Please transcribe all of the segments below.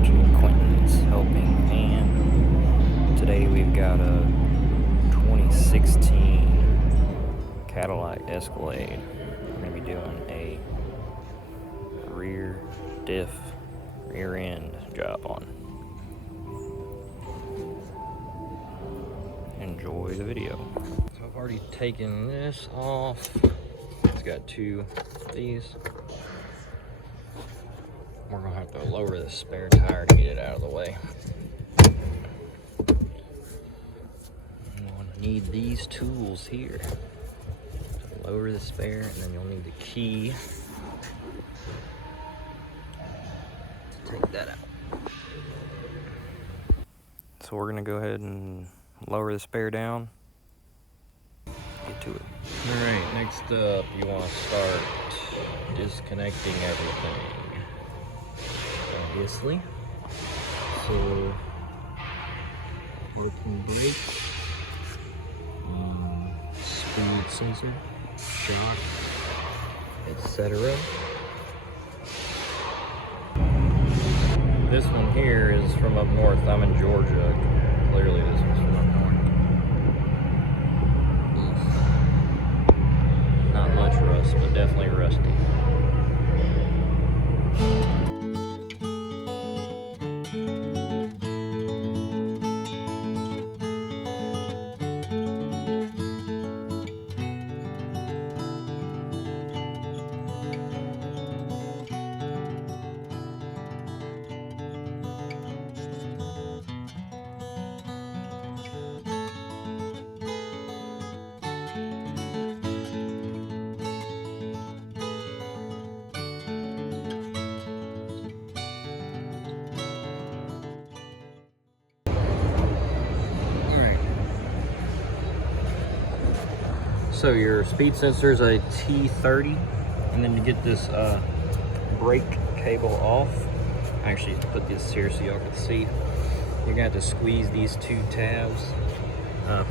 watching Quentin's Helping Hand. Today we've got a 2016 Cadillac Escalade. We're going to be doing a rear end job on. Enjoy the video. So I've already taken this off. It's got two of these. We're gonna have to lower the spare tire to get it out of the way. You'll need these tools here to lower the spare, and then you'll need the key to take that out. So we're gonna go ahead and lower the spare down. Get to it. All right, next up, you want to start disconnecting everything. Obviously. So, working brake, speed sensor, shock, etc. This one here is from up north. I'm in Georgia. Clearly this one's from up north. Not much rust, but definitely rusty. So your speed sensor is a T30, and then to get this brake cable off, I actually put this here so y'all can see. You're gonna have to squeeze these two tabs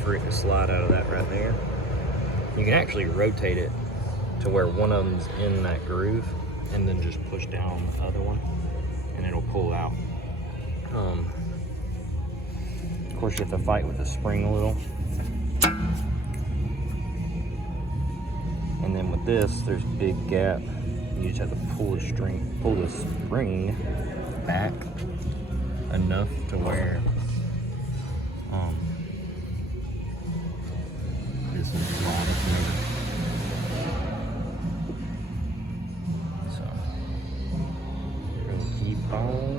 for it to slide out of that right there. You can actually rotate it to where one of them's in that groove, and then just push down the other one, and it'll pull out. Of course, you have to fight with the spring a little. And then with this, there's a big gap. You just have to pull the spring back enough to where this is slide through. So we'll keep on.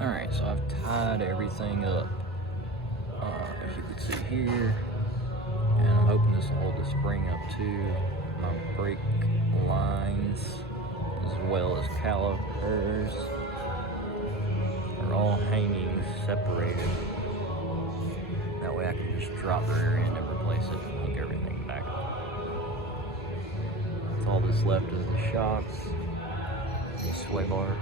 Alright, so I've tied everything up, as you can see here, and I'm hoping this will hold the spring up too. My brake lines, as well as calipers, are all hanging separated. That way I can just drop the rear end and replace it and hook everything back up. So all that's left is the shocks, the sway bar,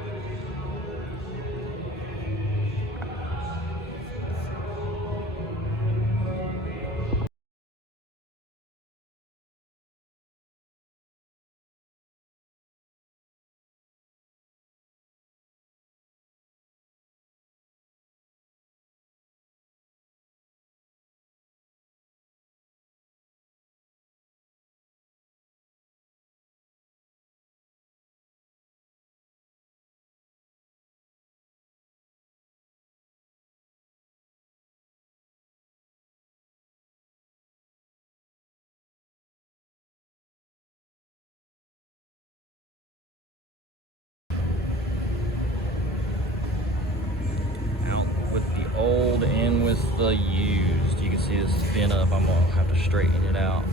with the used. You can see it's bent up. I'm gonna have to straighten it out,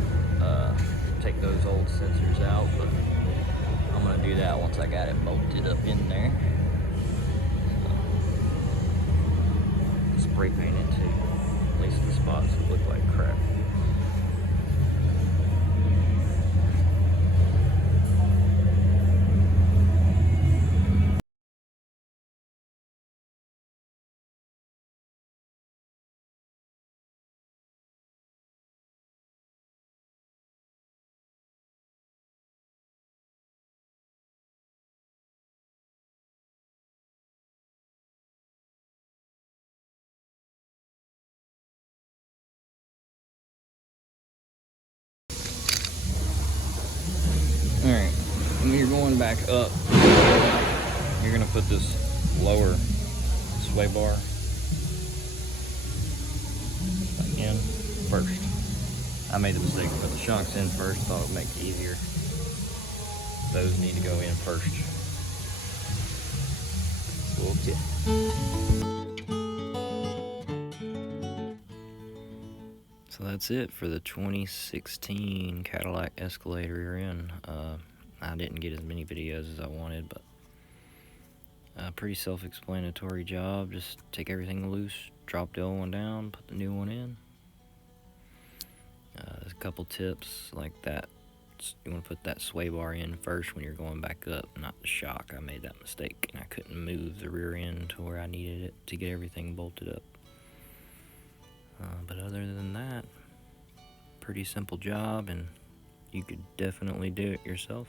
take those old sensors out, but I'm gonna do that once I got it bolted up in there. So, spray paint it too, at least the spots that look like crap. Alright, when you're going back up, you're going to put this lower sway bar in first. I made the mistake of putting the shocks in first, thought it would make it easier. Those need to go in first. Okay. So that's it for the 2016 Cadillac Escalade rear end. I didn't get as many videos as I wanted, but a pretty self-explanatory job. Just take everything loose, drop the old one down, put the new one in. There's a couple tips like that. You want to put that sway bar in first when you're going back up, not the shock. I made that mistake and I couldn't move the rear end to where I needed it to get everything bolted up. But other than that, pretty simple job, and you could definitely do it yourself.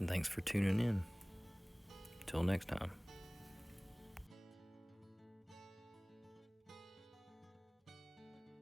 And thanks for tuning in. Until next time.